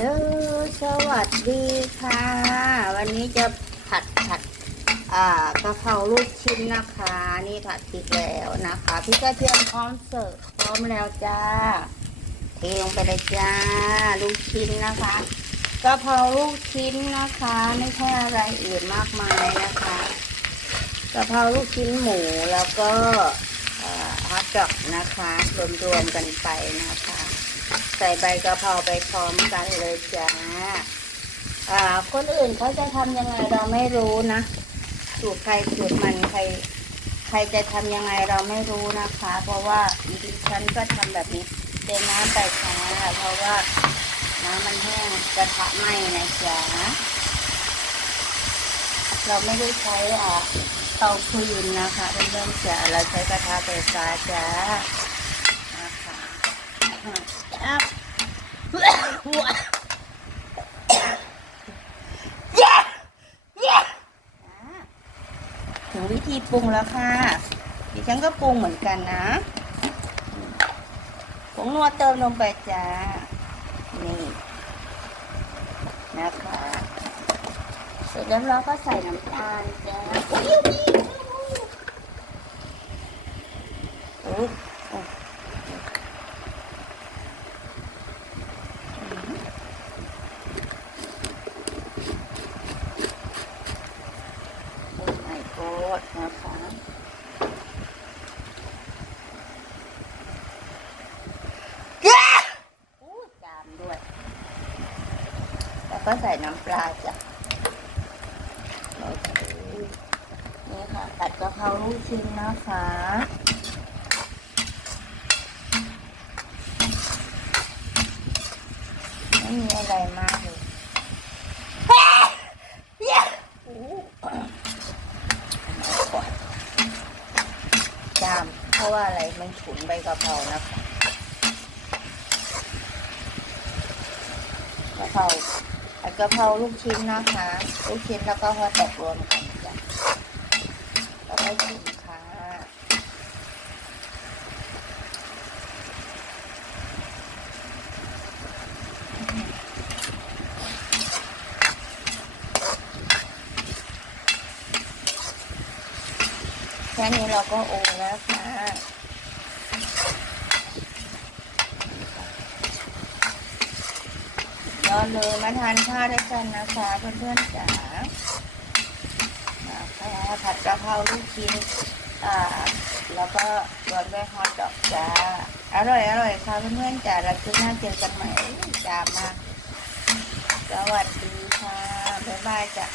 ลสวัสดีค่ะ วันนี้จะผัดผัดอ่ากะเพราลูกชิ้นนะคะ นี่ผัดพริกแล้วนะคะพริกกระเทียมพร้อมเสิร์ฟพร้อมแล้วจ้าเทลงไปเลยจ้าลูกชิ้นนะคะกะเพราลูกชิ้นนะคะ ไม่ใช่อะไรอื่นมากมายนะคะกะเพราลูกชิ้นหมูแล้วก็ฮอทดอกนะคะ รวมๆกันไปนะคะ ใส่ใบกะเพราไปพร้อมกันเลยจ้าอ่า คนอื่นเขาจะทำยังไงเราไม่รู้นะสูตรใครสูตรมันใคร ใครจะทำยังไงเราไม่รู้นะคะ เพราะว่าดิฉันก็ทำแบบนี้เทน้ำไปจ้าเพราะว่าน้ำมันแห้งกระทะไหม้นะจ๊ะเราไม่ได้ใช้อ่าเตาฟืนนะคะเพื่อนๆจะเราใช้กระทะไฟฟ้าจ้านะคะ ถึงวิธีปรุงแล้วค่ะ ดิฉันก็ปรุงเหมือนกันนะผงนัวเติมลงไปจ้า นี่นะคะเสร็จแล้วเราก็ใส่น้ำตาลจ้าอุ้ยอุ้ยอุ้ยอุ๊ยโอ้ my god นะคะอู้จามด้วย แล้วก็ใส่น้ำปลาจ้ะโอเคนี่ค่ะตัดกะเพราลูกชิ้นนะคะไม่มีอะไรมากเลยอู้ จาม เพราะว่าอะไรมันฉุนใบกะเพรานะคะกะเพราผัดกะเพราลูกชิ้นนะคะ ลูกชิ้นแล้วก็ฮอทดอกรวมกันจ้ะแล้วก็ชิมค่ะ แค่นี้เราก็โอแล้วค่ะยอดเลยมาทานข้าวด้วยกันนะคะเพื่อนๆจ๋านะคะผัดกะเพราลูกชิ้นอ่าแล้วก็รวมด้วยฮอทดอกจ้าอร่อยอร่อยค่ะเพื่อนๆจ๋าเราจะหน้าเจอกันใหม่จ้ามาสวัสดีค่ะบ๊ายบายจ้ะ